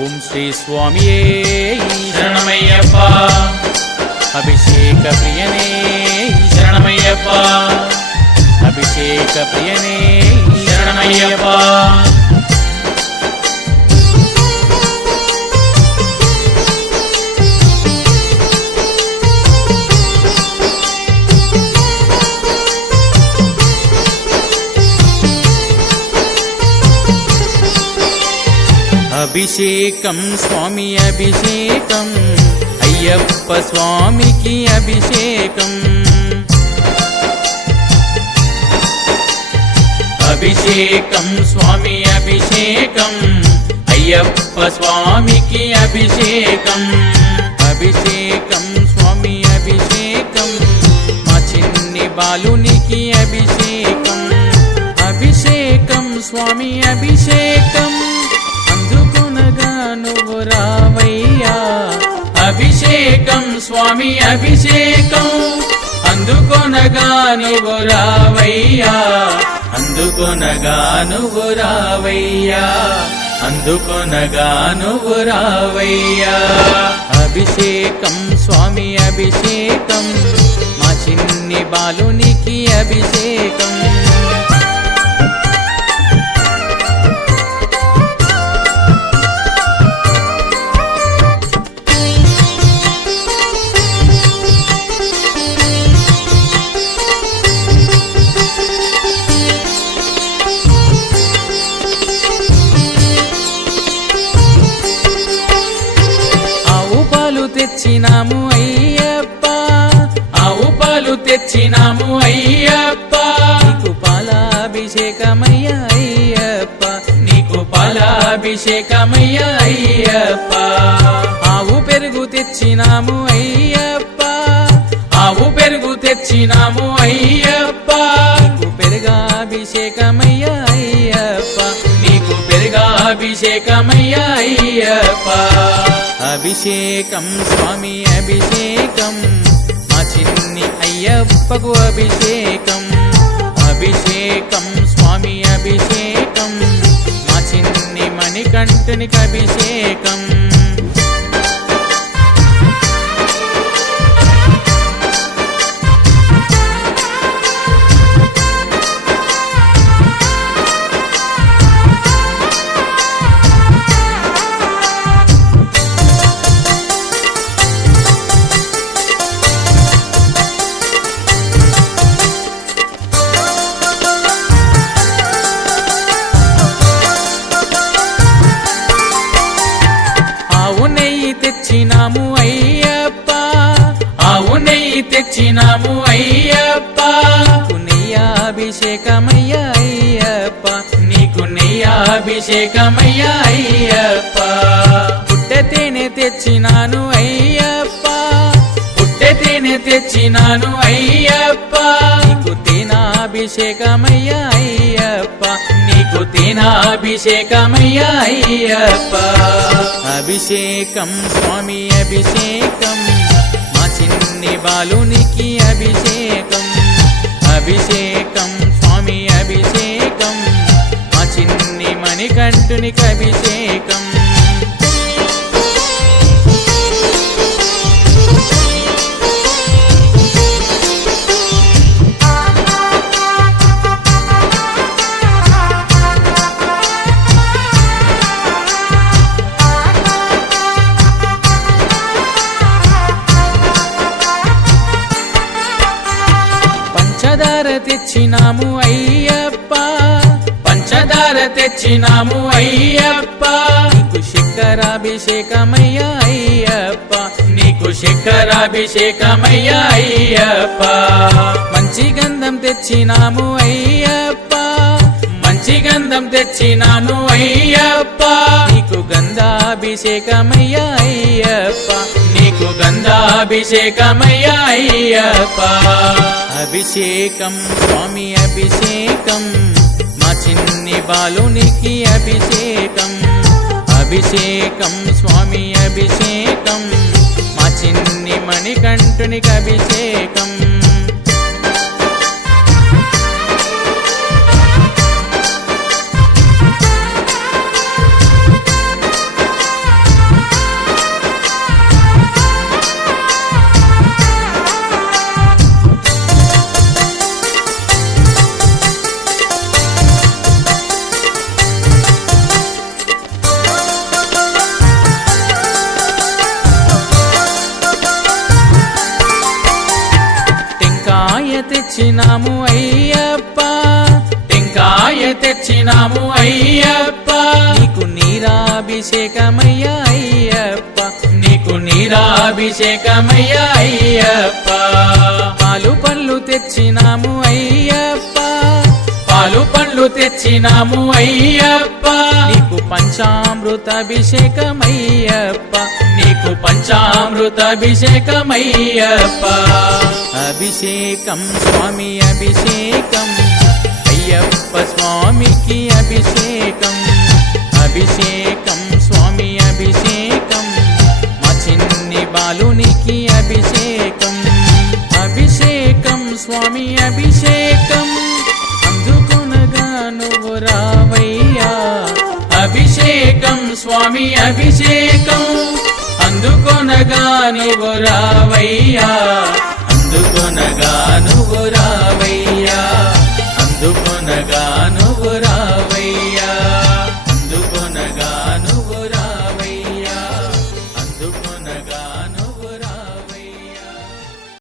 ఓం శ్రీ స్వామియే శరణమయ్యప్ప. అభిషేక ప్రియనే శరణమయ్యప్ప. అభిషేక ప్రియనే శరణమయ్యప్ప. అభిషేకం స్వామి అభిషేకం అయ్యప్ప స్వామికి అభిషేకం. అభిషేకం స్వామి అభిషేకం అయ్యప్ప స్వామికి అభిషేకం. అభిషేకం స్వామి అభిషేకం మా చిన్ని బాలునికి అభిషేకం. అభిషేకం స్వామి అభిషేకం అందుకొనగా నువ్వు రావయ్యా. అభిషేకం స్వామి అభిషేకం అందుకొనగా నువ్వు రావయ్యా. అందుకొనగా నువ్వు రావయ్యా. అందుకొనగా నువ్వు రావయ్యా. అభిషేకం స్వామి అభిషేకం మా చిన్ని బాలునికి అభిషేకం. తెచ్చినాము అయ్యప్ప, ఆవు పాలు తెచ్చినాము అయ్యప్ప. నీకు పాలాభిషేకమయ్య అయ్యప్ప, నీకు పాలాభిషేకమయ్య అయ్యప్ప. ఆవు పెరుగు తెచ్చినాము అయ్యప్ప, ఆవు పెరుగు తెచ్చినాము అయ్యప్ప. నీకు పెరుగాభిషేకమయ్య అయ్యప్ప, నీకు పెరుగాభిషేకమయ్య అయ్యప్ప. అభిషేకం స్వామి అభిషేకం మా చిన్ని అయ్యప్పకు అభిషేకం. అభిషేకం స్వామి అభిషేకం మా చిన్ని మణికంఠునికి అభిషేకం. తెచ్చినాము అయ్యప్ప, ఆవు నెయ్యి తెచ్చినాము అయ్యప్ప. నీకు నెయ్యాభిషేకమయ్య అయ్యప్ప, నీకు నెయ్యాభిషేకమయ్య అయ్యప్ప. పుట్టె తేనె తెచ్చినాను అయ్యప్ప, పుట్టె తేనె తెచ్చినాను అయ్యప్ప. నీకు తేనాభిషేకమయ్య అయ్యప్ప, నీకు తేనాభిషేకమయ్య అయ్యప్ప. అభిషేకం స్వామి అభిషేకం మా చిన్ని బాలునికి అభిషేకం. అభిషేకం స్వామి అభిషేకం మా చిన్ని మణికంఠునికి అభిషేకం. పంచదార తెచ్చినాము అయ్యప్ప, పంచదార తెచ్చినాము అయ్యప్ప. నీకు శంకరాభిషేకమయ్య అయ్యప్ప, నీకు శంకరాభిషేకమయ్య అయ్యప్ప. మంచి గంధం తెచ్చినాము అయ్యప్ప, మంచి గంధం తెచ్చినాను అయ్యప్ప. నీకు గంధాభిషేకమయ్య అయ్యప్ప, నీకు గంధాభిషేకమయ్య అయ్యప్ప. అభిషేకం స్వామి అభిషేకం మా చిన్ని బాలునికి అభిషేకం. అభిషేకం స్వామి అభిషేకం మా చిన్ని మణికంఠునికి అభిషేకం. తెచ్చినాము అయ్యప్ప, టెంకాయ తెచ్చినాము అయ్యప్ప, నీకు నీరాభిషేకమయ్యా అయ్యప్ప, నీకు నీరాభిషేకమయ్యా అయ్యప్ప, పాలు పళ్ళు తెచ్చినాము అయ్యప్ప, పాలు పండ్లు తెచ్చినాము అయ్యప్ప, నీకు పంచామృతాభిషేకమయ్యప్ప, నీకు పంచామృతాభిషేకమయ్యప్ప, అభిషేకం స్వామి అభిషేకం, అయ్యప్ప స్వామికి అభిషేకం, అభిషేకం స్వామి అభిషేకం, మా చిన్ని బాలునికి అభిషేకం, అభిషేకం స్వామి అభిషేకం, అందుకొనగా నువ్వు రావయ్యా, అభిషేకం స్వామి అభిషేకం, అందుకొనగా నువ్వు రావయ్యా, అందుకొనగా నువ్వు రావయ్యా, అందుకొనగా